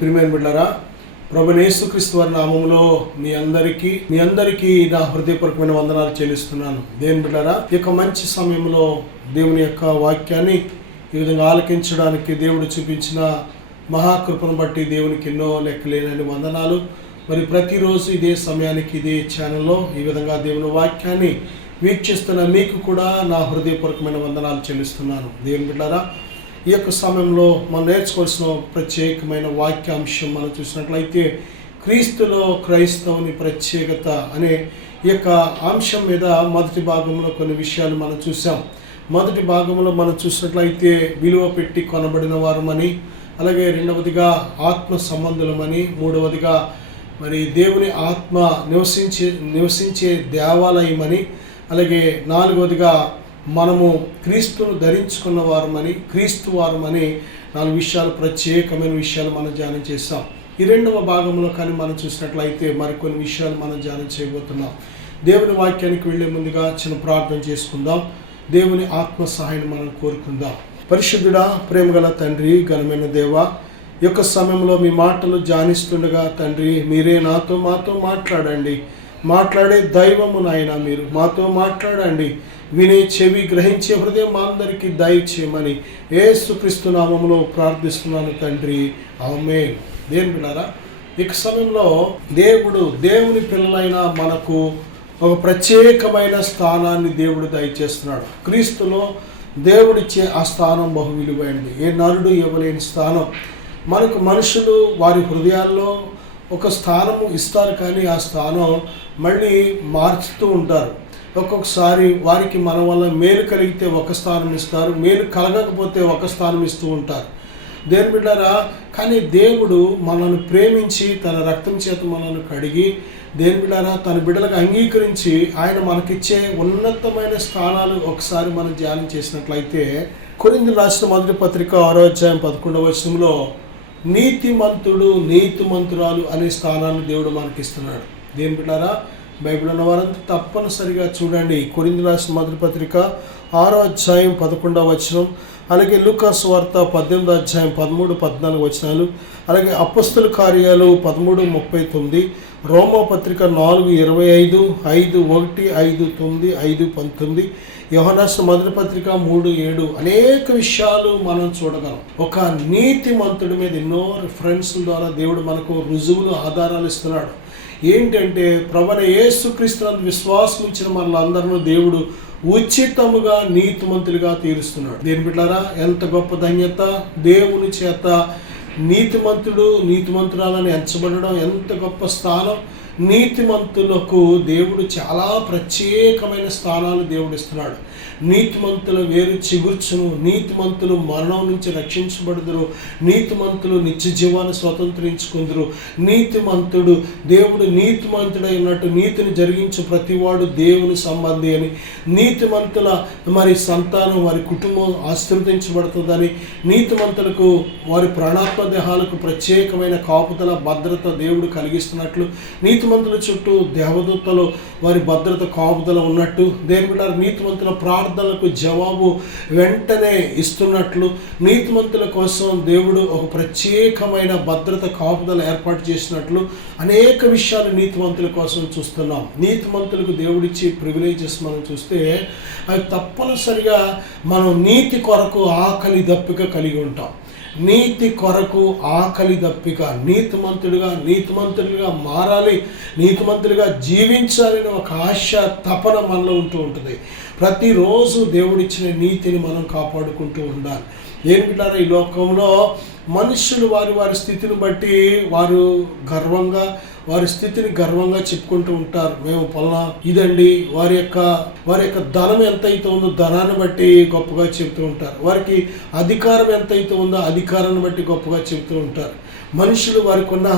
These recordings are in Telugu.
ప్రియమైన బిడ్డలారా, ప్రభువైన యేసుక్రీస్తు వారి నామములో మీ అందరికీ నా హృదయపూర్వకమైన వందనాలు చెల్లిస్తున్నాను. దేవుని బిడ్డలారా, ఈ యొక్క మంచి సమయంలో దేవుని యొక్క వాక్యాన్ని ఈ విధంగా ఆలకించడానికి దేవుడు చూపించిన మహాకృపను బట్టి దేవునికి ఎన్నో లెక్కలేనని వందనాలు. మరి ప్రతిరోజు ఇదే సమయానికి ఇదే ఛానల్లో ఈ విధంగా దేవుని వాక్యాన్ని వీక్షిస్తున్న మీకు కూడా నా హృదయపూర్వకమైన వందనాలు చెల్లిస్తున్నాను. దేవుని బిడ్డలారా, ఈ యొక్క సమయంలో మనం నేర్చుకోవాల్సిన ప్రత్యేకమైన వాక్యాంశం మనం చూసినట్లయితే క్రీస్తులో క్రైస్తవుని ప్రత్యేకత అనే ఈ యొక్క అంశం మీద మొదటి భాగంలో కొన్ని విషయాలు మనం చూసాం. మొదటి భాగంలో మనం చూసినట్లయితే విలువ పెట్టి కొనబడిన వారమని, అలాగే రెండవదిగా ఆత్మ సంబంధులమని, మూడవదిగా మరి దేవుని ఆత్మ నివసించే దేవాలయమని, అలాగే నాలుగవదిగా మనము క్రీస్తును ధరించుకున్న వారమని, క్రీస్తు వారమని 4 విషయాలు, ప్రత్యేకమైన విషయాలు మనం ధ్యానం చేస్తాం. ఈ రెండవ భాగంలో కానీ మనం చూసినట్లయితే మరికొన్ని విషయాలు మనం ధ్యానం చేయబోతున్నాం. దేవుని వాక్యానికి వెళ్ళే ముందుగా చిన్న ప్రార్థన చేసుకుందాం. దేవుని ఆత్మ సహాయం మనం కోరుకుందాం. పరిశుద్ధుడా, ప్రేమగల తండ్రి, ఘనమైన దేవ, ఈ యొక్క సమయంలో మీ మాటలు ధ్యానిస్తుండగా తండ్రి మీరే మాతో మాట్లాడండి. మాట్లాడే దైవము నాయన, మీరు మాతో మాట్లాడండి. వినే చెవి, గ్రహించే హృదయం మా అందరికీ దయచేయమని యేసుక్రీస్తు నామములో ప్రార్థిస్తున్నాను తండ్రి, ఆమేన్. దేవుని బిడ్డలారా, ఈ సమయంలో దేవుని పిల్లలైన మనకు ఒక ప్రత్యేకమైన స్థానాన్ని దేవుడు దయచేస్తున్నాడు. క్రీస్తులో దేవుడిచ్చే ఆ స్థానం బహు విలువైనది. ఏ నరుడు ఇవ్వలేని స్థానం. మనకు మనుషులు వారి హృదయాల్లో ఒక స్థానము ఇస్తారు, కానీ ఆ స్థానం మళ్ళీ మార్చుతూ ఉంటారు. ఒక్కొక్కసారి వారికి మన వల్ల మేలు కలిగితే ఒక స్థానం ఇస్తారు, మేలు కలగకపోతే ఒక స్థానం ఇస్తూ ఉంటారు. దేవుని బిడ్డలారా, కానీ దేవుడు మనల్ని ప్రేమించి తన రక్తం చేత మనల్ని కడిగి, దేవుని బిడ్డలారా, తన బిడ్డలకు అంగీకరించి ఆయన మనకిచ్చే ఉన్నతమైన స్థానాలు ఒకసారి మనం ధ్యానం చేసినట్లయితే కొరింథీయులకు రాసిన మొదటి పత్రిక 6వ అధ్యాయం 11వ వచనంలో నీతిమంతుడు, నీతిమంతురాలు అనే స్థానాన్ని దేవుడు మనకిస్తున్నాడు. దేవుని బిడ్డలారా, బైబిల్ ఉన్నవారంతా తప్పనిసరిగా చూడండి. కొరింథీయులకు రాసిన మొదటి పత్రిక 6వ అధ్యాయం 11వ వచనం, అలాగే లూకా సువార్త 18వ అధ్యాయం 13, 14 వచనాలు, అలాగే అపొస్తలుల కార్యాలు 13:39, రోమా పత్రిక 4:25, 5:1, 5:9, 5:19, యోహాను రాసిన మొదటి పత్రిక 3:7 అనేక విషయాలు మనం చూడగలం. ఒక నీతిమంతుడి మీద ఎన్నో రిఫరెన్స్ల ద్వారా దేవుడు మనకు రుజువులు, ఆధారాలు ఇస్తున్నాడు. ఏంటంటే ప్రభువైన యేసుక్రీస్తునందు విశ్వాసం ఇచ్చిన మనలందరినీ దేవుడు ఉచితముగా నీతిమంతులుగా తీరుస్తున్నాడు. దేని బిడ్డలారా, ఎంత గొప్ప ధన్యత! దేవుని చేత నీతిమంతుడు, నీతిమంతురాలని ఎంచబడడం ఎంత గొప్ప స్థానం! నీతిమంతులకు దేవుడు చాలా ప్రత్యేకమైన స్థానాలు దేవుడు ఇస్తున్నాడు. నీతిమంతుల వేరు చిగుర్చును, నీతిమంతులు మరణం నుంచి రక్షించబడుదురు, నీతిమంతులు నిత్య జీవాన్ని స్వతంత్రించుకుందరు. నీతిమంతుడు, దేవుడు నీతిమంతుడై ఉన్నట్టు నీతిని జరిగించు ప్రతివాడు దేవుని సంబంధి అని, నీతిమంతుల మరి సంతానం, వారి కుటుంబం ఆశీర్వదించబడుతుందని, నీతిమంతులకు వారి ప్రాణాత్మ దేహాలకు ప్రత్యేకమైన కాపుదల, భద్రత దేవుడు కలిగిస్తున్నట్లు, నీతిమంతుల చుట్టూ దేవదూతలు వారి భద్రత, కాపుదల ఉన్నట్టు, దేవుని బిడ్డలారా, నీతిమంతుల ప్రార్థనలకు జవాబు వెంటనే ఇస్తున్నట్లు, నీతిమంతుల కోసం దేవుడు ఒక ప్రత్యేకమైన భద్రత, కాపుదల ఏర్పాటు చేసినట్లు అనేక విషయాలు నీతిమంతుల కోసం చూస్తున్నాం. నీతిమంతులకు దేవుడిచ్చే ప్రివిలేజెస్ మనం చూస్తే అవి తప్పనిసరిగా మనం నీతి కొరకు ఆకలి దప్పిక కలిగి ఉంటాం. నీతి కొరకు ఆకలి దప్పిక, నీతిమంతుడిగా మారాలి, నీతిమంతుడిగా జీవించాలని ఒక ఆశ, తపన మనలో ఉంటుంది. ప్రతిరోజు దేవుడిచ్చిన నీతిని మనం కాపాడుకుంటూ ఉండాలి. ఏం బిడ్డారా, ఈ లోకంలో మనుషులు వారి స్థితిని బట్టి వారి స్థితిని గర్వంగా చెప్పుకుంటూ ఉంటారు. మేము పలానా ఇదండి. వారి యొక్క ధనం ఎంతైతే ఉందో ధనాన్ని బట్టి గొప్పగా చెబుతూ ఉంటారు. వారికి అధికారం ఎంతైతే ఉందో అధికారాన్ని బట్టి గొప్పగా చెబుతూ ఉంటారు. మనుషులు వారికి ఉన్న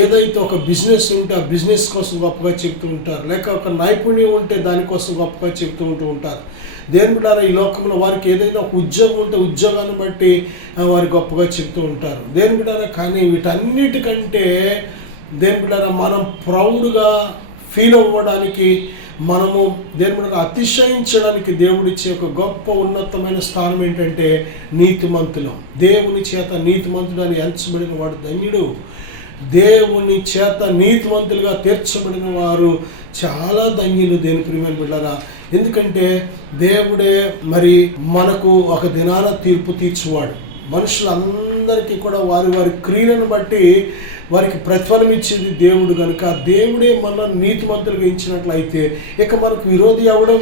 ఏదైతే ఒక బిజినెస్ ఉంటే ఆ బిజినెస్ కోసం గొప్పగా చెబుతూ ఉంటారు, లేక ఒక నైపుణ్యం ఉంటే దానికోసం గొప్పగా చెబుతూ ఉంటారు. దేవుని బిడ్డలారా, ఈ లోకంలో వారికి ఏదైనా ఒక ఉద్యోగం ఉంటే ఉద్యోగాన్ని బట్టి వారు గొప్పగా చెబుతూ ఉంటారు. దేవుని బిడ్డలారా, కానీ వీటన్నిటికంటే దేవుని బిడ్డలారా, మనం ప్రౌడ్గా ఫీల్ అవ్వడానికి మనము దేవుడు అతిశయించడానికి దేవుడిచ్చే ఒక గొప్ప ఉన్నతమైన స్థానం ఏంటంటే నీతిమంతులు. దేవుని చేత నీతిమంతుడు అని ఎంచబడిన వాడు ధన్యుడు. దేవుని చేత నీతిమంతులుగా తీర్చబడిన వారు చాలా ధన్యులు. దేని ప్రియమైన బిడ్డలారా, ఎందుకంటే దేవుడే మరి మనకు ఒక దినాన తీర్పు తీర్చువాడు. మనుషులందరికీ కూడా వారి వారి క్రియలను బట్టి వారికి ప్రతిఫలం ఇచ్చేది దేవుడు కనుక దేవుడే మనల్ని నీతిమంతులుగా ఇచ్చినట్లయితే ఇక మనకు విరోధి అవ్వడం,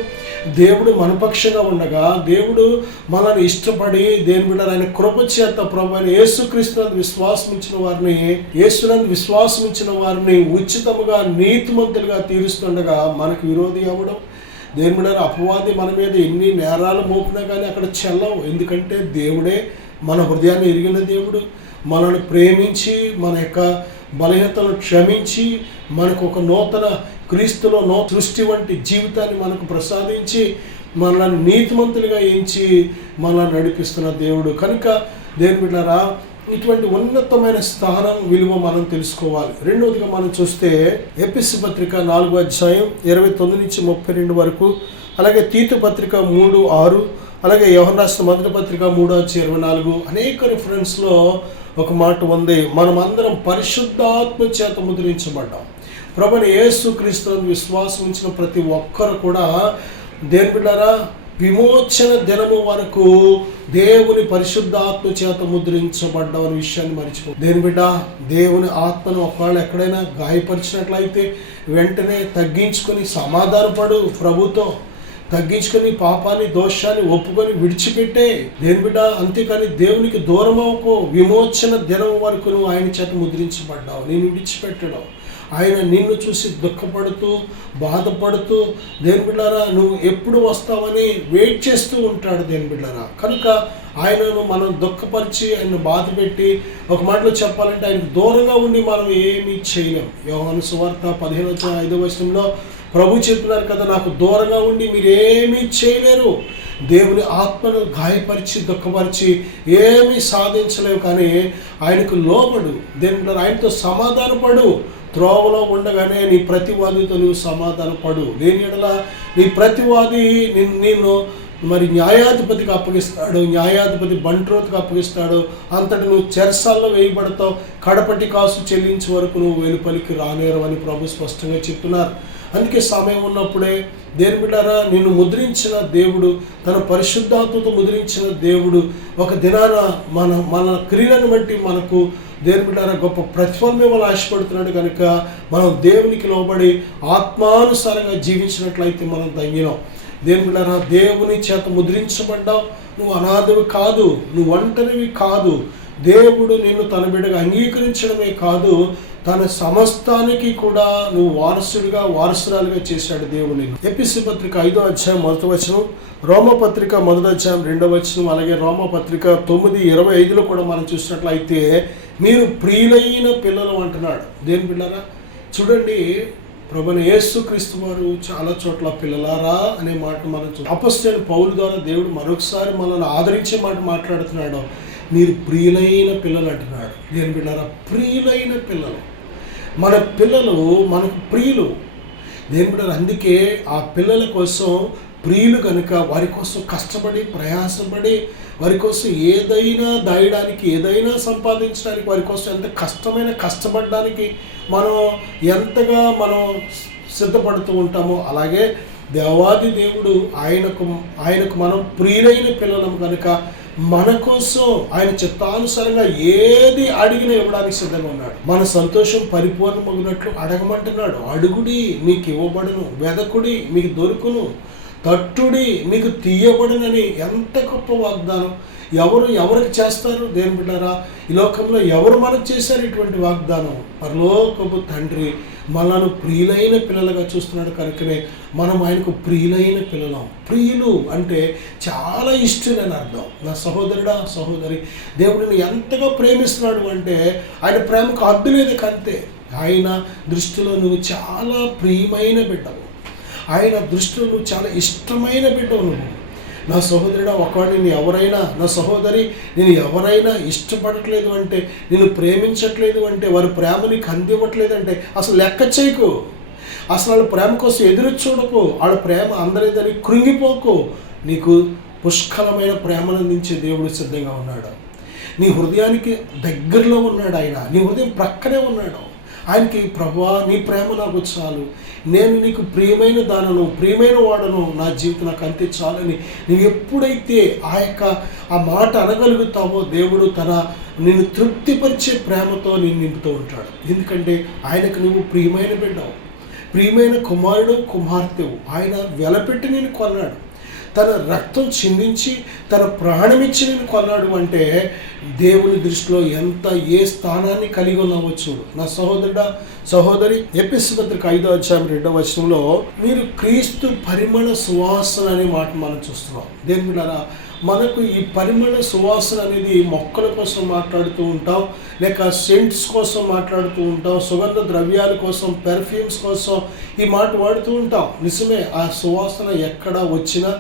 దేవుడు మనపక్షంగా ఉండగా దేవుడు మనల్ని ఇష్టపడి దేని బిడ్డ ఆయన కృప చేత ప్రభు అయిన యేసుక్రీస్తునందు విశ్వాసం ఇచ్చిన వారిని ఉచితముగా నీతిమంతులుగా తీరుస్తుండగా మనకు విరోధి అవ్వడం, దేని బిడ్డ అపవాది మన మీద ఎన్ని నేరాలు మోపినా కానీ అక్కడ చెల్లవు. ఎందుకంటే దేవుడే మన హృదయాన్ని ఎరిగిన దేవుడు, మనల్ని ప్రేమించి మన యొక్క బలహీనతలను క్షమించి మనకు ఒక నూతన క్రీస్తులో సృష్టి వంటి జీవితాన్ని మనకు ప్రసాదించి మనల్ని నీతిమంతులుగా ఎంచి మనల్ని నడిపిస్తున్న దేవుడు కనుక దేని బిడ్డలారా, ఇటువంటి ఉన్నతమైన స్థానం విలువ మనం తెలుసుకోవాలి. రెండవదిగా మనం చూస్తే ఎఫెసీ పత్రిక 4వ అధ్యాయం 29 నుంచి 32 వరకు, అలాగే తీతు పత్రిక 3:6, అలాగే యోహను రాసిన మొదటి పత్రిక 3:24 అనేక రిఫరెన్స్లో ఒక మాట ఉంది. మనమందరం పరిశుద్ధాత్మ చేత ముద్రించబడ్డాం. ప్రభువైన యేసుక్రీస్తునందు విశ్వాసం ఉంచిన ప్రతి ఒక్కరు కూడా దేని బిడ్డలారా విమోచన దినము వరకు దేవుని పరిశుద్ధాత్మ చేత ముద్రించబడ్డాం అనే విషయాన్ని మర్చిపో. దేని బిడ్డ, దేవుని ఆత్మను ఒకవేళ ఎక్కడైనా గాయపరిచినట్లయితే వెంటనే తగ్గించుకొని సమాధానపడు, ప్రభుతో తగ్గించుకొని పాపాన్ని దోషాన్ని ఒప్పుకొని విడిచిపెట్టే. దేని బిడ్డ, అంతేకాని దేవునికి దూరం అవ్వకు. విమోచన దినం వరకు నువ్వు ఆయన చేత ముద్రించబడ్డావు. నేను విడిచిపెట్టడం, ఆయన నిన్ను చూసి దుఃఖపడుతూ బాధపడుతూ దేని బిడ్డారా నువ్వు ఎప్పుడు వస్తావని వెయిట్ చేస్తూ ఉంటాడు. దేని బిడ్డారా కనుక ఆయనను మనం దుఃఖపరిచి ఆయన బాధ పెట్టి ఒక మాటలో చెప్పాలంటే ఆయనకు దూరంగా ఉండి మనం ఏమీ చేయలేం. యోహాను సువార్త 15:5 ప్రభు చెప్తున్నారు కదా, నాకు దూరంగా ఉండి మీరు ఏమీ చేయలేరు. దేవుని ఆత్మను గాయపరిచి దుఃఖపరిచి ఏమీ సాధించలేవు. కానీ ఆయనకు లోబడు, దేవుని ఆయనతో సమాధానపడు. త్రోవలో ఉండగానే నీ ప్రతివాదితో నువ్వు సమాధానపడు. లేని ఎడల నీ ప్రతివాది నిన్ను మరి న్యాయాధిపతికి అప్పగిస్తాడు, న్యాయాధిపతి బంట్రోత్కి అప్పగిస్తాడు. అంతటి నువ్వు చెరసాల్లో వేయబడతావు. కడపటి కాసు చెల్లించే వరకు నువ్వు వెలుపలికి రానేరవని ప్రభు స్పష్టంగా చెప్తున్నారు. అందుకే సమయం ఉన్నప్పుడే దేని బిడ్డారా నిన్ను ముద్రించిన దేవుడు, తన పరిశుద్ధాత్మతో ముద్రించిన దేవుడు ఒక దినాన మన క్రియలను బట్టి మనకు దేని బిడ్డారా గొప్ప ప్రతిఫలం ఇవ్వాలని ఆశపడుతున్నాడు. కనుక మనం దేవునికి లోబడి ఆత్మానుసారంగా జీవించినట్లయితే మనం ధన్యులం. దేని బిడ్డారా దేవుని చేత ముద్రించబడ్డావు. నువ్వు అనాథవి కాదు, నువ్వు ఒంటరివి కాదు. దేవుడు నిన్ను తన బిడ్డగా అంగీకరించడమే కాదు, తన సమస్తానికి కూడా నువ్వు వారసురాలుగా చేశాడు దేవుని. ఎఫెసీ పత్రిక 5వ అధ్యాయం 1వ వచనం, రోమపత్రిక 1వ అధ్యాయం 2వ వచనం, అలాగే రోమపత్రిక 9:25 కూడా మనం చూసినట్లయితే మీరు ప్రియులైన పిల్లలు అంటున్నాడు. దేని పిల్లరా చూడండి, ప్రభువైన యేసుక్రీస్తు వారు చాలా చోట్ల పిల్లలారా అనే మాట మనం అపొస్తలుడైన పౌలు ద్వారా దేవుడు మరొకసారి మనల్ని ఆదరించే మాట మాట్లాడుతున్నాడు. మీరు ప్రియులైన పిల్లలు అంటున్నాడు. దేని బిడ్డారా, ప్రియులైన పిల్లలు. మన పిల్లలు మనకు ప్రియులు. దేని బిడ్డారా, అందుకే ఆ పిల్లల కోసం ప్రియులు కనుక వారి కోసం కష్టపడి ప్రయాసపడి వారి కోసం ఏదైనా దాయడానికి ఏదైనా సంపాదించడానికి వారి కోసం ఎంత కష్టపడడానికి మనం ఎంతగా మనం సిద్ధపడుతూ ఉంటామో అలాగే దేవాది దేవుడు ఆయనకు మనం ప్రియులైన పిల్లలం కనుక మన కోసం ఆయన చిత్తానుసారంగా ఏది అడిగినా ఇవ్వడానికి సిద్ధంగా ఉన్నాడు. మన సంతోషం పరిపూర్ణమగినట్లు అడగమంటున్నాడు. అడుగుడి మీకు ఇవ్వబడును, వెదకుడి మీకు దొరుకును, తట్టుడి మీకు తీయబడునని. ఎంత గొప్ప వాగ్దానం! ఎవరికి చేస్తారు దేని బిడ్డారా? ఈ లోకంలో ఎవరు మనకు చేశారు ఇటువంటి వాగ్దానం? పరలోకపు తండ్రి మనను ప్రియులైన పిల్లలుగా చూస్తున్నాడు కనుకనే మనం ఆయనకు ప్రియులైన పిల్లలం. ప్రియులు అంటే చాలా ఇష్టమని అర్థం. నా సహోదరుడా సహోదరి, దేవుడిని ఎంతగా ప్రేమిస్తున్నాడు అంటే ఆయన ప్రేమకు హద్దు లేదు. కంతే ఆయన దృష్టిలో నువ్వు చాలా ప్రియమైన బిడ్డవు. ఆయన దృష్టిలో నువ్వు చాలా ఇష్టమైన బిడ్డవు. నువ్వు నా సహోదరుడా, ఒకవేళ నా సహోదరి నేను ఎవరైనా ఇష్టపడట్లేదు అంటే, నేను ప్రేమించట్లేదు అంటే, వారి ప్రేమ నీకు అందివ్వట్లేదంటే అసలు లెక్క చేయకు. అసలు వాళ్ళ ప్రేమ కోసం ఎదురు చూడకు, వాళ్ళ ప్రేమ అందరిదని కృంగిపోకు. నీకు పుష్కలమైన ప్రేమను అందించే దేవుడు సిద్ధంగా ఉన్నాడు. నీ హృదయానికి దగ్గరలో ఉన్నాడు ఆయన, నీ హృదయం ప్రక్కనే ఉన్నాడు. ఆయనకి ప్రభువా నీ ప్రేమ నాకు చాలు, నేను నీకు ప్రియమైన దానను, ప్రియమైన వాడను, నా జీవితం నాకు అంతే చాలని నువ్వు ఎప్పుడైతే ఆ మాట అనగలుగుతావో దేవుడు నిన్ను తృప్తిపరిచే ప్రేమతో నేను నింపుతూ ఉంటాడు. ఎందుకంటే ఆయనకు నువ్వు ప్రియమైన బిడ్డవు, ప్రియమైన కుమారుడు కుమార్తెవు. ఆయన వెలపెట్టి నేను కొన్నాడు, తన రక్తం చిందించి తన ప్రాణమిచ్చి నేను కొన్నాడు. అంటే దేవుని దృష్టిలో ఏ స్థానాన్ని కలిగి ఉన్నావో చూడు. నా సహోదరుడా సహోదరి, ఎఫెసీ పత్రిక 5:2 మీరు క్రీస్తు పరిమళ సువాసన అనే మాట మనం చూస్తున్నాం. దేని మీద మనకు ఈ పరిమళ సువాసన అనేది మొక్కల కోసం మాట్లాడుతూ ఉంటాం, లేక సెంట్స్ కోసం మాట్లాడుతూ ఉంటాం, సుగంధ ద్రవ్యాల కోసం, పెర్ఫ్యూమ్స్ కోసం ఈ మాట వాడుతూ ఉంటాం. నిజమే, ఆ సువాసన ఎక్కడ వచ్చినా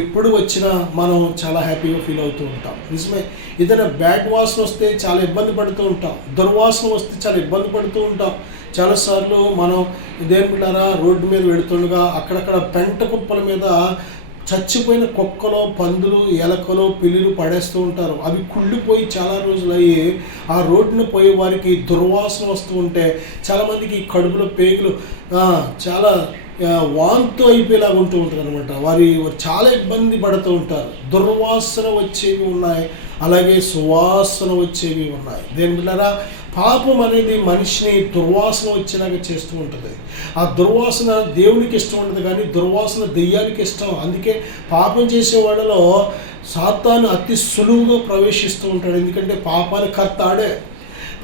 ఎప్పుడు వచ్చినా మనం చాలా హ్యాపీగా ఫీల్ అవుతూ ఉంటాం. నిజమే, ఏదైనా బ్యాడ్ వాసన వస్తే చాలా ఇబ్బంది పడుతూ ఉంటాం, దుర్వాసన వస్తే చాలా ఇబ్బంది పడుతూ ఉంటాం. చాలాసార్లు మనం దేని బిడ్డారా రోడ్డు మీద వెళుతుండగా అక్కడక్కడ పెంట కుప్పల మీద చచ్చిపోయిన కుక్కలు, పందులు, ఎలకలు, పిల్లులు పడేస్తూ ఉంటారు. అవి కుళ్ళిపోయి చాలా రోజులు అయ్యి ఆ రోడ్డున పోయే వారికి దుర్వాసన వస్తూ ఉంటే చాలామందికి కడుపులో పేగులు చాలా వాంతు అయిపోయేలాగా ఉంటూ ఉంటుంది అనమాట. వారు చాలా ఇబ్బంది పడుతూ ఉంటారు. దుర్వాసన వచ్చేవి ఉన్నాయి, అలాగే సువాసన వచ్చేవి ఉన్నాయి. దేని బిడ్డారా, పాపం అనేది మనిషిని దుర్వాసన వచ్చేలాగా చేస్తూ ఉంటుంది. ఆ దుర్వాసన దేవునికి ఇష్టం ఉండదు, కానీ దుర్వాసన దెయ్యానికి ఇష్టం. అందుకే పాపం చేసే వాళ్ళలో సాతాను అతి సులువుగా ప్రవేశిస్తూ ఉంటాడు. ఎందుకంటే పాపానికి కర్త ఆడే,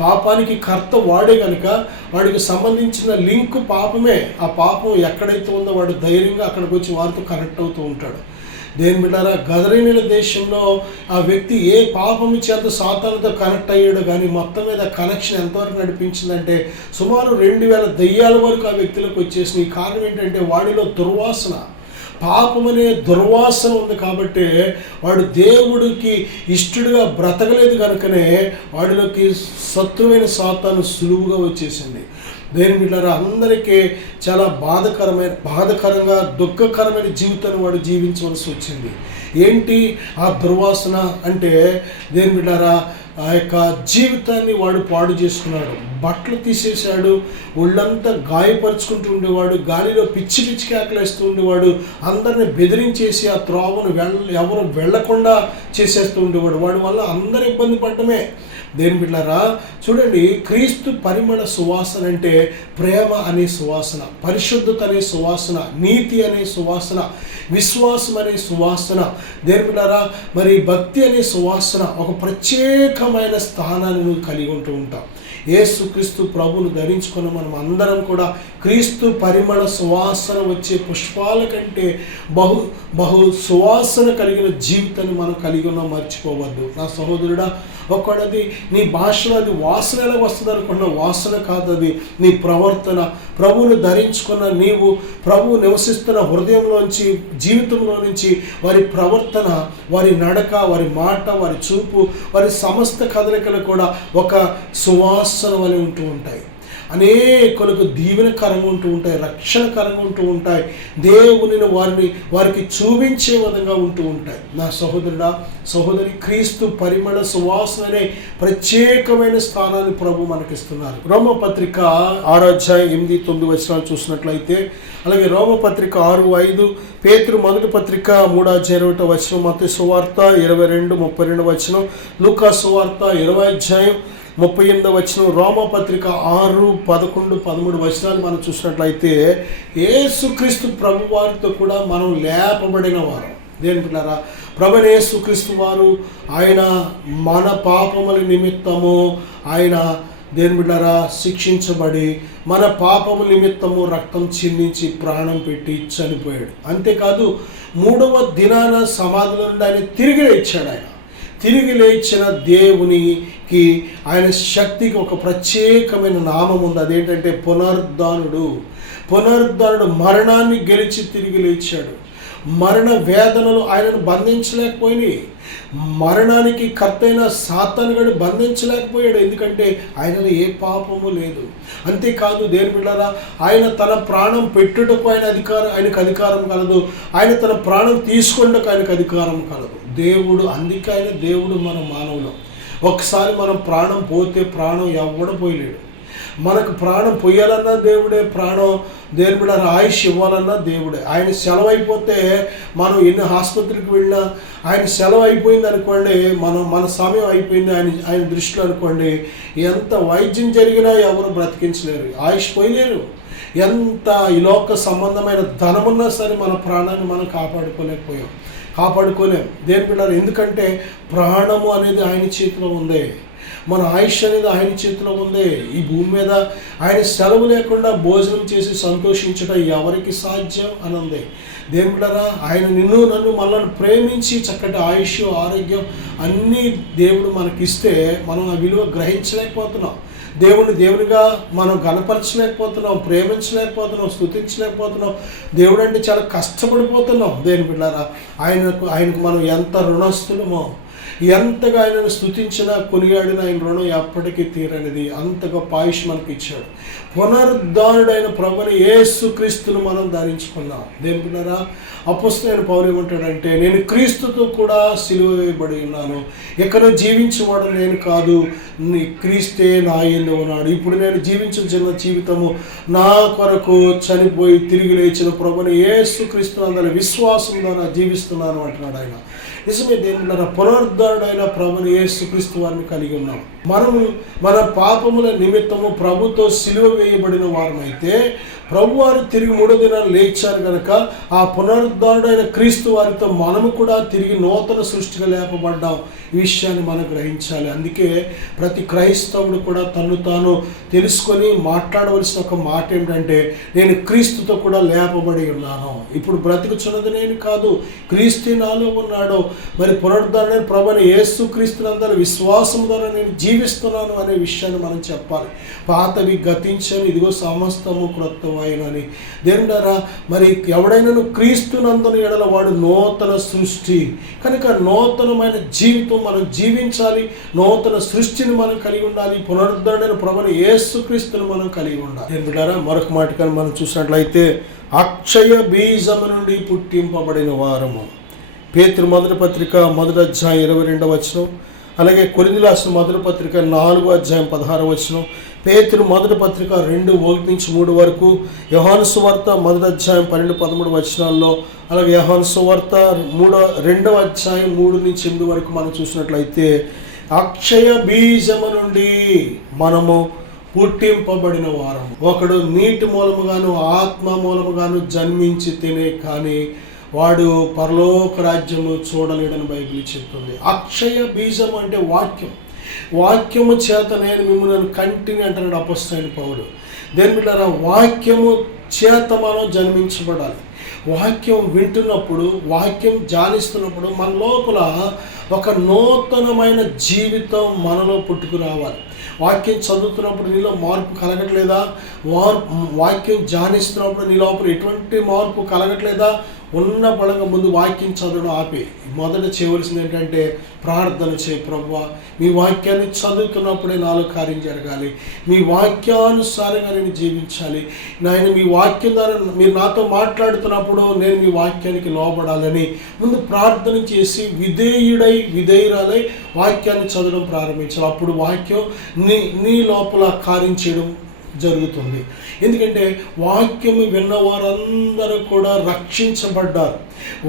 పాపానికి కర్త వాడే కనుక వాడికి సంబంధించిన లింక్ పాపమే. ఆ పాపం ఎక్కడైతే ఉందో వాడు ధైర్యంగా అక్కడికి వచ్చి వారితో కనెక్ట్ అవుతూ ఉంటాడు. దేని బిడ్డారా, గదరేనీల దేశంలో ఆ వ్యక్తి ఏ పాపము చేత సాతానుతో కనెక్ట్ అయ్యాడు, కానీ మొత్తం మీద కనెక్షన్ ఎంతవరకు నడిపించిందంటే సుమారు 2000 దెయ్యాల వరకు ఆ వ్యక్తులకు వచ్చేసింది. ఈ కారణం ఏంటంటే వాడిలో దుర్వాసన, పాపం అనే దుర్వాసన ఉంది. కాబట్టి వాడు దేవుడికి ఇష్టడుగా బ్రతకలేదు కనుకనే వాడిలోకి శత్రువైన సాతాను సులువుగా వచ్చేసింది. దేని బిడ్డలారా, అందరికీ చాలా బాధకరంగా దుఃఖకరమైన జీవితాన్ని వాడు జీవించవలసి వచ్చింది. ఏంటి ఆ దుర్వాసన అంటే, దేని బిడ్డలారా, ఆ యొక్క జీవితాన్ని వాడు పాడు చేసుకున్నాడు. బట్టలు తీసేశాడు, ఒళ్ళంతా గాయపరుచుకుంటూ ఉండేవాడు, గాలిలో పిచ్చి పిచ్చి కేకలేస్తూ ఉండేవాడు, అందరిని బెదిరించేసి ఆ త్రోవను ఎవరు వెళ్లకుండా చేసేస్తూ ఉండేవాడు. వాడి వల్ల అందరు ఇబ్బంది పడటమే. దేని బిడ్డలారా చూడండి, క్రీస్తు పరిమళ సువాసన అంటే ప్రేమ అనే సువాసన, పరిశుద్ధత అనే సువాసన, నీతి అనే సువాసన, విశ్వాసం అనే సువాసన. దేని బిడ్డలారా మరి భక్తి అనే సువాసన ఒక ప్రత్యేకమైన స్థానాన్ని నువ్వు కలిగి ఉంటూ ఉంటావు. యేసుక్రీస్తు ప్రభువును ధరించుకున్న మనం అందరం కూడా క్రీస్తు పరిమళ సువాసన వచ్చే పుష్పాల కంటే బహు సువాసన కలిగిన జీవితాన్ని మనం కలిగి ఉన్నాం, మర్చిపోవద్దు. నా సహోదరుడా, ఒకడది నీ భాషలో అది వాసన ఎలా వస్తుంది అనుకున్న వాసన కాదు, అది నీ ప్రవర్తన. ప్రభువును ధరించుకున్న నీవు ప్రభువు నివసిస్తున్న హృదయంలోంచి, జీవితంలో నుంచి వారి ప్రవర్తన, వారి నడక, వారి మాట, వారి చూపు, వారి సమస్త కదలికలు కూడా ఒక సువాసన వలె ఉంటూ ఉంటాయి. అనేకులకు దీవెనకరంగా ఉంటూ ఉంటాయి, రక్షణకరంగా ఉంటూ ఉంటాయి, దేవునిని వారికి చూపించే విధంగా ఉంటూ ఉంటాయి. నా సహోదరుడా సహోదరి, క్రీస్తు పరిమళ సువాసన అనే ప్రత్యేకమైన స్థానాన్ని ప్రభు మనకిస్తున్నారు. రోమపత్రిక 6:8-9 చూసినట్లయితే, అలాగే రోమపత్రిక 6:5, పేతురు మొదటి పత్రిక 3:21, మత్తయి సువార్త 22:32, లూకా సువార్త 20:38, రోమపత్రిక 6:11-13 మనం చూసినట్లయితే యేసుక్రీస్తు ప్రభు వారితో కూడా మనం లేపబడిన వారు. దేని బిడ్డలారా, ప్రభువైన యేసుక్రీస్తు వారు ఆయన మన పాపముల నిమిత్తము ఆయన దేని బిడ్డలారా శిక్షించబడి మన పాపముల నిమిత్తము రక్తం చిందించి ప్రాణం పెట్టి చనిపోయాడు. అంతేకాదు 3వ దినాన సమాధిలో నుండి ఆయన తిరిగి లేచాడు. ఆయన తిరిగి లేచిన దేవునికి, ఆయన శక్తికి ఒక ప్రత్యేకమైన నామం ఉంది. అదేంటంటే పునరుద్ధానుడు. మరణాన్ని గెలిచి తిరిగి లేచాడు. మరణ వేదనలు ఆయనను బంధించలేకపోయినాయి. మరణానికి కర్తైన సాతానుగాడు బంధించలేకపోయాడు. ఎందుకంటే ఆయనలో ఏ పాపము లేదు. అంతేకాదు దేవుని బిడ్డలారా, ఆయన తన ప్రాణం పెట్టుటకు ఆయనకు అధికారం కలదు. ఆయన తన ప్రాణం తీసుకొనుటకు ఆయనకు అధికారం కలదు. అందుకే ఆయన దేవుడు మన మానవులు. ఒకసారి మనం ప్రాణం పోతే ప్రాణం ఎవడ పోయలేడు. మనకు ప్రాణం పోయాలన్నా దేవుడే, ప్రాణం దేవుని బిడ్డ ఆయుష్ ఇవ్వాలన్నా దేవుడే. ఆయన సెలవు అయిపోతే మనం ఎన్ని ఆసుపత్రికి వెళ్ళినా, ఆయన సెలవు అయిపోయింది అనుకోండి, మన సమయం అయిపోయింది ఆయన దృష్టిలో అనుకోండి, ఎంత వైద్యం జరిగినా ఎవరు బ్రతికించలేరు, ఆయుష్ పోయలేరు. ఎంత ఈ లోక సంబంధమైన ధనమున్నా సరే మన ప్రాణాన్ని మనం కాపాడుకోలేం దేవుని బిడ్డలారా. ఎందుకంటే ప్రాణము అనేది ఆయన చేతిలో ఉంది, మన ఆయుష్ అనేది ఆయన చేతిలో ఉంది. ఈ భూమి మీద ఆయన సెలవు లేకుండా భోజనం చేసి సంతోషించడం ఎవరికి సాధ్యం అని ఉంది. దేవుని బిడ్డలారా, ఆయన నన్ను మనల్ని ప్రేమించి చక్కటి ఆయుష్, ఆరోగ్యం అన్నీ దేవుడు మనకిస్తే మనం ఆ విలువ గ్రహించలేకపోతున్నాం. దేవునిగా మనం గణపరచలేకపోతున్నాం, ప్రేమించలేకపోతున్నాం, స్తుతించలేకపోతున్నాం. దేవుడు అంటే చాలా కష్టపడిపోతున్నాం. దేవుని బిడ్డలారా, ఆయనకు మనం ఎంత రుణస్థులమో, ఎంతగా ఆయనను స్తుతించినా కొనియాడిన ఆయన రుణం ఎప్పటికీ తీరనిది. అంత గొప్ప ఆయుష్ మనకి ఇచ్చాడు. పునరుద్ధానుడైన ప్రభుని యేసుక్రీస్తును మనం ధరించుకున్నాం. దేవుని బిడ్డలారా, అపొస్తలుడైన పౌలు ఏమంటాడంటే, నేను క్రీస్తుతో కూడా సిలువ వేయబడి ఉన్నాను. ఎక్కడ జీవించేవాడు నేను కాదు, క్రీస్తే నా యందు ఉన్నాడు. ఇప్పుడు నేను జీవించిన జీవితము నా కొరకు చనిపోయి తిరిగి లేచిన ప్రభుని యేసుక్రీస్తు అందరి విశ్వాసం ద్వారా జీవిస్తున్నాను అంటున్నాడు ఆయన. నిజమే దేవుని పునరుద్ధరుడైన ప్రభుని యేసుక్రీస్తు వారిని కలిగి ఉన్నాం. మనము మన పాపముల నిమిత్తము ప్రభుతో సిలువ వేయబడిన వారమైతే ప్రభువారు తిరిగి 3 దినాలు లేచారు కనుక ఆ పునరుద్ధరుడైన క్రీస్తు వారితో మనము కూడా తిరిగి నూతన సృష్టిగా లేపబడ్డాం. ఈ విషయాన్ని మనం గ్రహించాలి. అందుకే ప్రతి క్రైస్తవుడు కూడా తను తాను తెలుసుకొని మాట్లాడవలసిన ఒక మాట ఏంటంటే, నేను క్రీస్తుతో కూడా లేపబడి ఉన్నాను. ఇప్పుడు బ్రతుకుచున్నది నేను కాదు, క్రీస్తు నాలో ఉన్నాడు. మరి పునరుద్ధరుడైన ప్రభుని యేసుక్రీస్తునందరి విశ్వాసం ద్వారా నేను జీవిస్తున్నాను అనే విషయాన్ని మనం చెప్పాలి. పాతవి గతించని, ఇదిగో సమస్తము క్రొత్తవాయునని. దేవుని ద్వారా మరి ఎవడైనా క్రీస్తునందున ఎడల వాడు నూతన సృష్టి కనుక నూతనమైన జీవితం మనం జీవించాలి. నూతన సృష్టిని మనం కలిగి ఉండాలి. పునరుద్ధరుడైన ప్రభుని యేసుక్రీస్తును మనం కలిగి ఉండాలి. దేవుని ద్వారా మరొక మాట కానీ మనం చూసినట్లయితే, అక్షయ బీజము నుండి పుట్టింపబడిన వారము. పేతురు మొదటి పత్రిక 1వ అధ్యాయం 22వ వచనం, అలాగే కొరింథీయులకు రాసిన మొదటి పత్రిక 4వ అధ్యాయం 16వ వచనం, పేతురు మొదటి పత్రిక 2:1-3 వరకు, యోహాను సువార్త 1వ అధ్యాయం 12-13 వచనాల్లో, అలాగే యోహాను సువార్త 2వ అధ్యాయం 3-8 వరకు మనం చూసినట్లయితే, అక్షయ బీజము నుండి మనము పుట్టింపబడిన వారము. ఒకడు నీటి మూలముగాను ఆత్మ మూలముగాను జన్మించి తినే కానీ వాడు పరలోక రాజ్యము చూడలేడని బైబిల్ చెప్తుంది. అక్షయ బీజం అంటే వాక్యము చేత నేను మిమ్మల్ని కంటిని అంటున్నాడు అపొస్తలుడైన పౌలు. దేవుని బిడ్డలారా, వాక్యము చేత మనం జన్మించబడాలి. వాక్యం వింటున్నప్పుడు, వాక్యం ధ్యానిస్తున్నప్పుడు మన లోపల ఒక నూతనమైన జీవితం మనలో పుట్టుకు రావాలి. వాక్యం చదువుతున్నప్పుడు నీలో మార్పు కలగట్లేదా? వాక్యం ధ్యానిస్తున్నప్పుడు నీ లోపల ఎటువంటి మార్పు కలగట్లేదా? ఉన్న బలంగా ముందు వాక్యం చదవడం ఆపి మొదట చేయవలసింది ఏంటంటే ప్రార్థన చేయి. ప్రభువా, మీ వాక్యాన్ని చదువుతున్నప్పుడే నాలో కార్యం జరగాలి, మీ వాక్యానుసారంగా నేను జీవించాలి. నాయన, మీ వాక్యం ద్వారా మీరు నాతో మాట్లాడుతున్నప్పుడు నేను మీ వాక్యానికి లోబడాలని ముందు ప్రార్థన చేసి విధేయురాలై వాక్యాన్ని చదవడం ప్రారంభించాలి. అప్పుడు వాక్యం నీ లోపల కార్యం చేయడం జరుగుతుంది. ఎందుకంటే వాక్యము విన్నవారందరూ కూడా రక్షించబడ్డారు.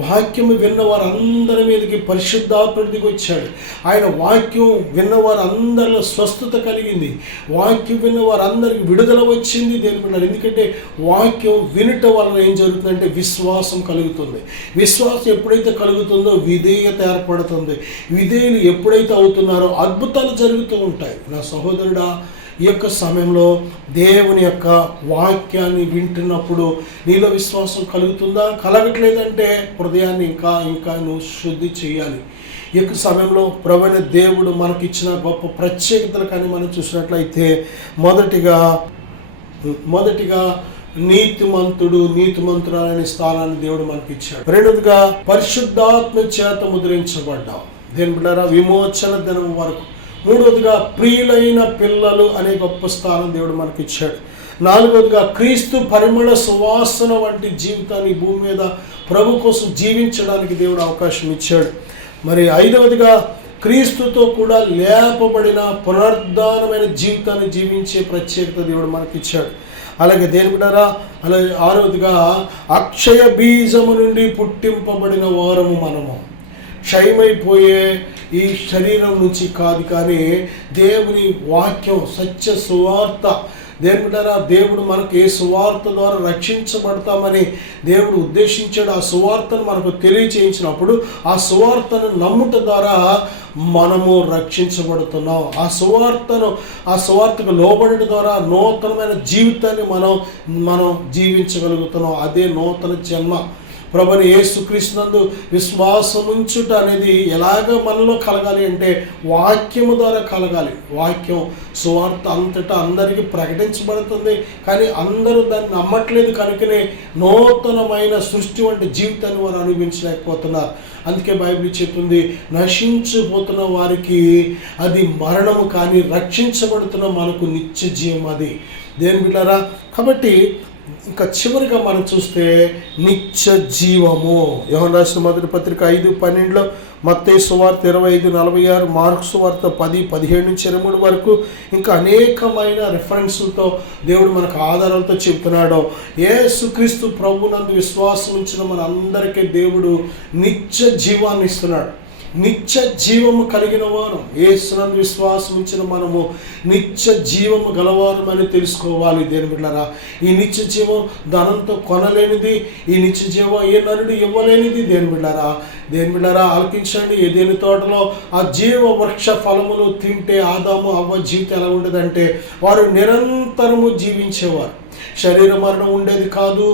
వాక్యము విన్నవారందరి మీదకి పరిశుద్ధాత్ముడికి వచ్చాడు. ఆయన వాక్యం విన్నవారందరిలో స్వస్థత కలిగింది. వాక్యం విన్నవారందరికి విడుదల వచ్చింది. దేనిపడినారు? ఎందుకంటే వాక్యం వినటం వలన ఏం జరుగుతుందంటే విశ్వాసం కలుగుతుంది. విశ్వాసం ఎప్పుడైతే కలుగుతుందో విధేయత ఏర్పడుతుంది. విధేయులు ఎప్పుడైతే అవుతున్నారో అద్భుతాలు జరుగుతూ ఉంటాయి. నా సహోదరుడా, ఈ యొక్క సమయంలో దేవుని యొక్క వాక్యాన్ని వింటున్నప్పుడు నీలో విశ్వాసం కలుగుతుందా? కలగట్లేదంటే హృదయాన్ని ఇంకా నువ్వు శుద్ధి చేయాలి. ఈ యొక్క సమయంలో ప్రభువైన దేవుడు మనకిచ్చిన గొప్ప ప్రత్యేకతలు కానీ మనం చూసినట్లయితే మొదటిగా నీతిమంతుడు, నీతిమంతురాలనే స్థానాన్ని దేవుడు మనకి ఇచ్చాడు. రెండవదిగా పరిశుద్ధాత్మ చేత ముద్రించబడ్డాం. దేని బిడ్డారా, విమోచన దినం వరకు. మూడవదిగా ప్రియులైన పిల్లలు అనే గొప్ప స్థానం దేవుడు మనకి ఇచ్చాడు. నాలుగవదిగా క్రీస్తు పరిమళ సువాసన వంటి జీవితాన్ని భూమి మీద ప్రభు కోసం జీవించడానికి దేవుడు అవకాశం ఇచ్చాడు. మరి ఐదవదిగా క్రీస్తుతో కూడా లేపబడిన పునరుద్ధానమైన జీవితాన్ని జీవించే ప్రత్యేకత దేవుడు మనకి ఇచ్చాడు. అలాగే దేని బిడ్డారా, అలాగే ఆరవదిగా అక్షయ బీజము నుండి పుట్టింపబడిన వారము మనము. క్షయమైపోయే ఈ శరీరం నుంచి కాదు, కానీ దేవుని వాక్యం, సత్య సువార్త, దేని బిడ్డారా, దేవుడు మనకు ఏ సువార్త ద్వారా రక్షించబడతామని దేవుడు ఉద్దేశించాడు. ఆ సువార్తను మనకు తెలియచేయించినప్పుడు ఆ సువార్తను నమ్ముట ద్వారా మనము రక్షించబడుతున్నాం. ఆ సువార్తకు లోబడటం ద్వారా నూతనమైన జీవితాన్ని మనం జీవించగలుగుతున్నాం. అదే నూతన జన్మ. ప్రభుని యేసుక్రీస్తునందు విశ్వాసముంచుట అనేది ఎలాగ మనలో కలగాలి అంటే వాక్యము ద్వారా కలగాలి. వాక్యం సువార్త అంతటా అందరికీ ప్రకటించబడుతుంది, కానీ అందరూ దాన్ని నమ్మట్లేదు. కనుకనే నూతనమైన సృష్టి వంటి జీవితాన్ని వారు అనుభవించలేకపోతున్నారు. అందుకే బైబిల్ చెప్తుంది, నశించిపోతున్న వారికి అది మరణము, కానీ రక్షించబడుతున్న మనకు నిత్య జీవం. అది దేని బిడ్డారా. కాబట్టి ఇంకా చివరిగా మనం చూస్తే నిత్య జీవము. యోహాను రాసిన మొదటి పత్రిక 5:12, మత్తయి సువార్త 25:46, మార్కు సువార్త 10:17-23 వరకు ఇంకా అనేకమైన రిఫరెన్సులతో దేవుడు మనకు ఆధారాలతో చెబుతున్నాడు. యేసుక్రీస్తు ప్రభునందు విశ్వాసం ఉంచిన మన అందరికీ దేవుడు నిత్య జీవాన్ని ఇస్తున్నాడు. నిత్య జీవము కలిగిన వారు, యేసునందు విశ్వాసం ఉంచిన మనము నిత్య జీవము గలవారం అని తెలుసుకోవాలి. దేని బిడ్డలారా, ఈ నిత్య జీవం ధనంతో కొనలేనిది. ఈ నిత్య జీవం ఏ నరుడు ఇవ్వలేనిది. దేని బిడ్డలారా ఆలకించండి. ఏదేని తోటలో ఆ జీవ వృక్ష ఫలములు తింటే ఆదాము అవ్వ జీవితం ఎలా ఉండేదంటే వారు నిరంతరము జీవించేవారు. శరీర మరణం ఉండేది కాదు,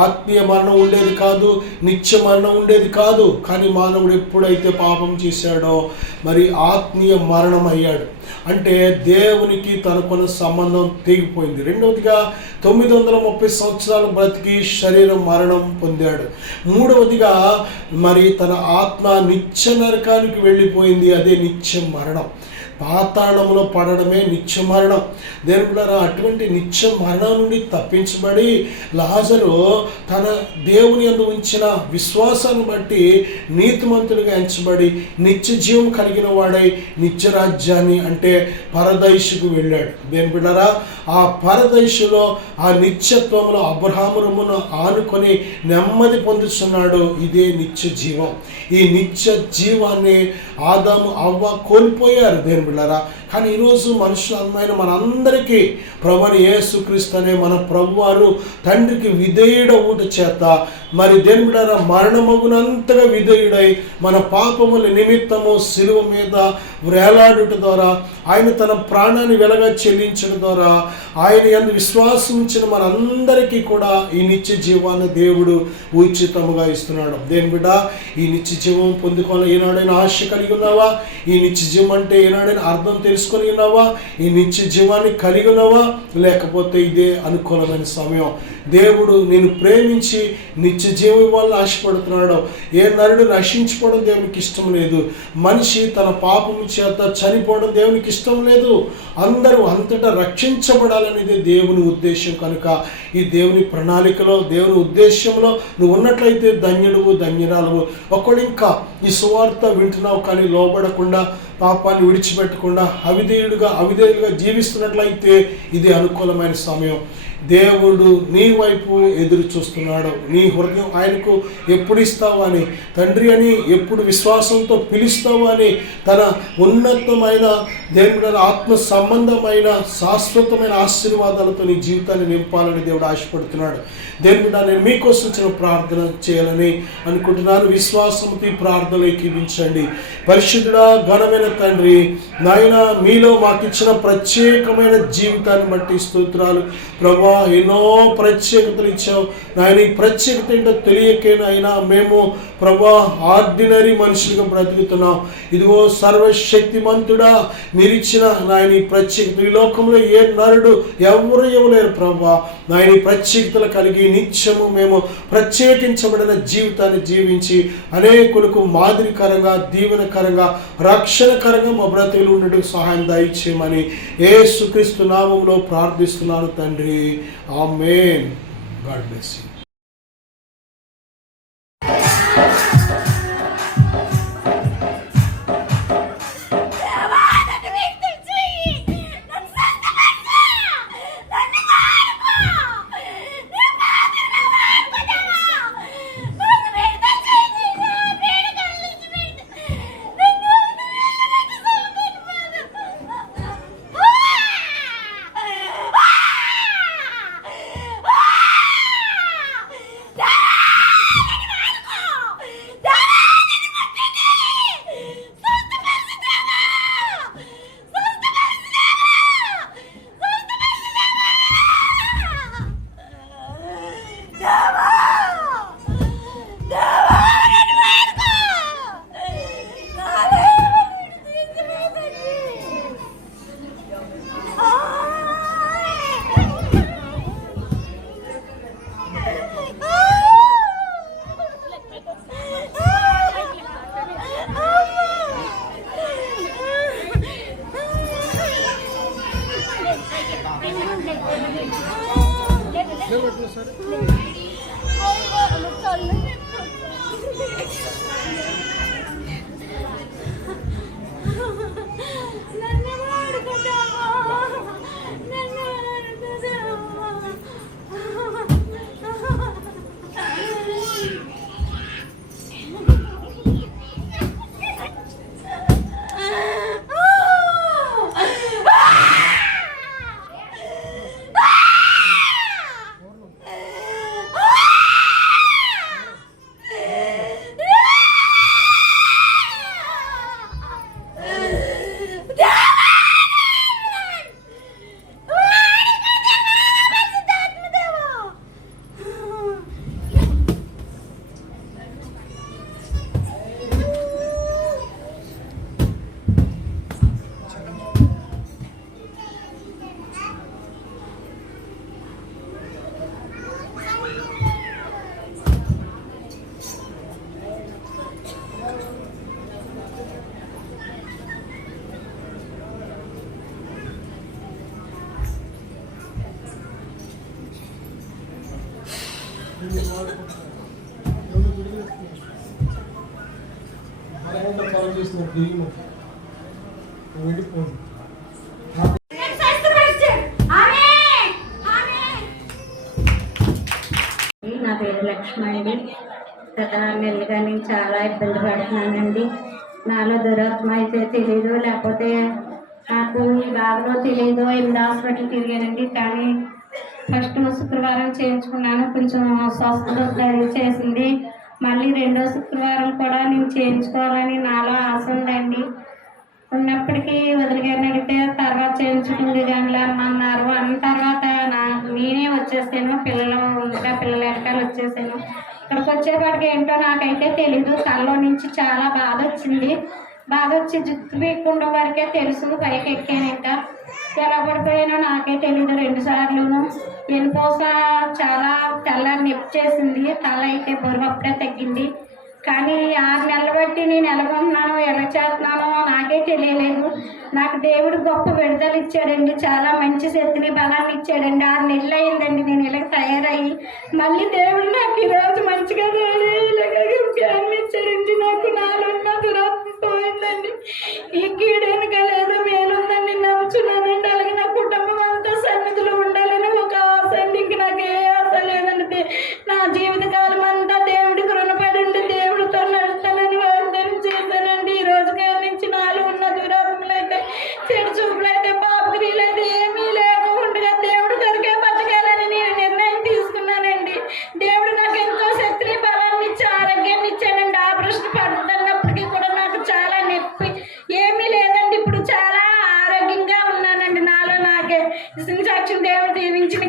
ఆత్మీయ మరణం ఉండేది కాదు, నిత్య మరణం ఉండేది కాదు. కానీ మానవుడు ఎప్పుడైతే పాపం చేశాడో మరి ఆత్మీయ మరణం అయ్యాడు. అంటే దేవునికి తనకున్న సంబంధం తెగిపోయింది. రెండవదిగా 930 సంవత్సరాలు బ్రతికి శరీరం మరణం పొందాడు. మూడవదిగా మరి తన ఆత్మ నిత్య నరకానికి వెళ్ళిపోయింది. అదే నిత్య మరణం. పాతాళములో పడడమే నిత్య మరణం. దేవుని బిడ్డలారా, అటువంటి నిత్య మరణం నుండి తప్పించబడి లాజరు తన దేవుని యందు ఉంచిన విశ్వాసాన్ని బట్టి నీతిమంతుడిగా ఎంచబడి నిత్య జీవం కలిగిన వాడై నిత్య రాజ్యాన్ని అంటే పరదైసుకు వెళ్ళాడు. దేవుని బిడ్డలారా, ఆ పరదైసులో ఆ నిత్యత్వంలో అబ్రహామును ఆనుకొని నెమ్మది పొందుతున్నాడు. ఇదే నిత్య జీవం. ఈ నిత్య జీవాన్ని ఆదాము అవ్వ కోల్పోయారు. దేవుని బిడ్డలారా, కానీ ఈరోజు మనుషులమైన మనందరికీ ప్రభువైన యేసుక్రీస్తు అనే మన ప్రభువారు తండ్రికి విధేయుడవుట చేత మరి దేవుని బిడ్డలారా మరణమగునంతగా విధేయుడై మన పాపముల నిమిత్తము శిలువ మీద వేలాడుట ద్వారా ఆయన తన ప్రాణాన్ని వెలగా చెల్లించడం ద్వారా ఆయన యందు విశ్వాసం ఉంచిన మనందరికీ కూడా ఈ నిత్య జీవాన్ని దేవుడు ఉచితముగా ఇస్తున్నాడు. దేని బిడ్డ, ఈ నిత్య జీవం పొందుకోవాలి ఏనాడైనా ఆశ కలిగి ఉన్నావా? ఈ నిత్య జీవం అంటే ఏనాడైనా అర్థం తెలుసుకొని ఉన్నావా? ఈ నిత్య జీవాన్ని కలిగి ఉన్నావా? లేకపోతే ఇదే అనుకూలమైన సమయం. దేవుడు నేను ప్రేమించి నిత్య జీవం ఇవ్వాలని ఆశపడుతున్నాడు. ఏ నరుడు నశించిపోవడం దేవునికి ఇష్టం లేదు. మనిషి తన పాపము చేత చనిపోవడం దేవునికి ఇష్టం లేదు. అందరూ అంతటా రక్షించబడాలనేది దేవుని ఉద్దేశం. కనుక ఈ దేవుని ప్రణాళికలో, దేవుని ఉద్దేశంలో నువ్వు ఉన్నట్లయితే ధన్యుడువు, ధన్యురాలువు. ఒకడు ఇంకా ఈ సువార్త వింటున్నావు కానీ లోబడకుండా, పాపాన్ని విడిచిపెట్టకుండా అవిధేయులుగా జీవిస్తున్నట్లయితే ఇది అనుకూలమైన సమయం. దేవుడు నీ వైపు ఎదురు చూస్తున్నాడు. నీ హృదయం ఆయనకు ఎప్పుడు ఇస్తావు అని, తండ్రి అని ఎప్పుడు విశ్వాసంతో పిలుస్తావు అని, తన ఉన్నతమైన దేవుడు ఆత్మ సంబంధమైన శాశ్వతమైన ఆశీర్వాదాలతో నీ జీవితాన్ని నింపాలని దేవుడు ఆశపడుతున్నాడు. దేవుడు నేను మీకోసం వచ్చిన ప్రార్థన చేయాలని అనుకుంటున్నాను. విశ్వాసంతో ఈ ప్రార్థనలు ఏకీవించండి. పరిశుద్ధుడా, ఘనమైన తండ్రి, నాయన మీలో మాకు ఇచ్చిన ప్రత్యేకమైన జీవితాన్ని బట్టి స్తోత్రాలు. ప్రభువా, ప్రభా ఎన్నో ప్రత్యేకతలు ఇచ్చావు నాయన. ఈ ప్రత్యేకత ఏంటో తెలియకేనైనా మేము ప్రభా ఆర్డినరీ మనుషులుగా బ్రతుకుతున్నాం. ఇదిగో సర్వశక్తిమంతుడా మీరిచ్చిన నాయన ఈ ప్రత్యేకత ఈ లోకంలో ఏ నరుడు ఎవరు ఇవ్వలేరు ప్రభా. నాయన ఈ ప్రత్యేకతలు కలిగి నిత్యము మేము ప్రత్యేకించబడిన జీవితాన్ని జీవించి అనేకులకు మాదిరికరంగా దీవెనకరంగా రక్షణకరంగా మా బ్రతుకులు ఉండడానికి సహాయం దయచేయమని యేసుక్రీస్తు నామములో ప్రార్థిస్తున్నాను తండ్రి. ఆమేన్. God bless you. నా పేరు లక్ష్మి అండి. గత నెలలుగా నేను చాలా ఇబ్బంది పడుతున్నానండి. నాలో దురాత్మ అయితే తెలియదు, లేకపోతే నాకు ఈ బాధలో తెలియదు. 8 హాస్పిటల్ తిరిగానండి, కానీ ఫస్ట్ శుక్రవారం చేయించుకున్నాను, కొంచెం స్వస్థత చేసింది. మళ్ళీ 2వ శుక్రవారం కూడా నేను చేయించుకోవాలని నాలో ఆశ ఉందండి. ఉన్నప్పటికీ వదిలిగారిని అడిగితే తర్వాత చేయించుకుంది కానీ అన్నారు. అన్న తర్వాత నేనే వచ్చేసాను, ఇంకా పిల్లల వెనకాల వచ్చేసాను. ఇక్కడికి వచ్చేపాటికి ఏంటో నాకైతే తెలీదు. తలలో నుంచి చాలా బాధ వచ్చింది. బాధ వచ్చి జుట్టు పీక్కుండా వరకే తెలుసు. పైకి ఎక్కాను, ఇంకా ఎలా పడిపోయానో నాకే తెలీదు. 2 సార్లును వెనుపోస చాలా తెల్ల నొప్పి చేసింది. తల అయితే బరువు అప్పుడే తగ్గింది. కానీ 6 నెలలు బట్టి నేను ఎలాగున్నానో ఎలా చేస్తున్నానో నాకే తెలియలేదు. నాకు దేవుడు గొప్ప విడుదల ఇచ్చాడండి, చాలా మంచి శక్తిని బలాన్ని ఇచ్చాడండి. 6 నెలలు అయిందండి నేను ఇలాగ తయారయ్యి. మళ్ళీ దేవుడు నాకు ఈరోజు మంచిగా జ్ఞానం ఇచ్చాడండి. నాకు నాలో ఉన్న దురాత్మ పోయిందండి. ఈ కీడెనక లేదు మేలుందని నమ్ముచున్నానండి. అలాగే నా కుటుంబం అంతా సన్నిధిలో ఉండాలని ఒక ఆశ అండి. ఇంక నాకు ఏ ఆశ లేదండి. నా జీవితకాలం అంతా దేవుడికి రుణపడండి, దేవుడితో నడుస్తానని వాగ్దానం చేశానండి. ఈ రోజు నుంచి నాలో ఉన్న దురాత్మలు అయితే, చెడు చూపులు అయితే, పాపక్రియలు అయితే ఏమీ లేకుండా దేవుడి కొరకే బతకాలని నేను నిర్ణయం తీసుకున్నానండి. దేవుడు నాకు ఎంతో శక్తిని బలాన్ని ఇచ్చి ఆరోగ్యాన్ని ఇచ్చాడండి. ఆపరేషన్ పడుతున్నప్పటికీ కూడా నాకు చాలా నొప్పి ఏమీ లేదండి. ఇప్పుడు చాలా ఆరోగ్యంగా ఉన్నానండి. నాలో నాకే సాక్ష్యం దేవుడు దీవించిన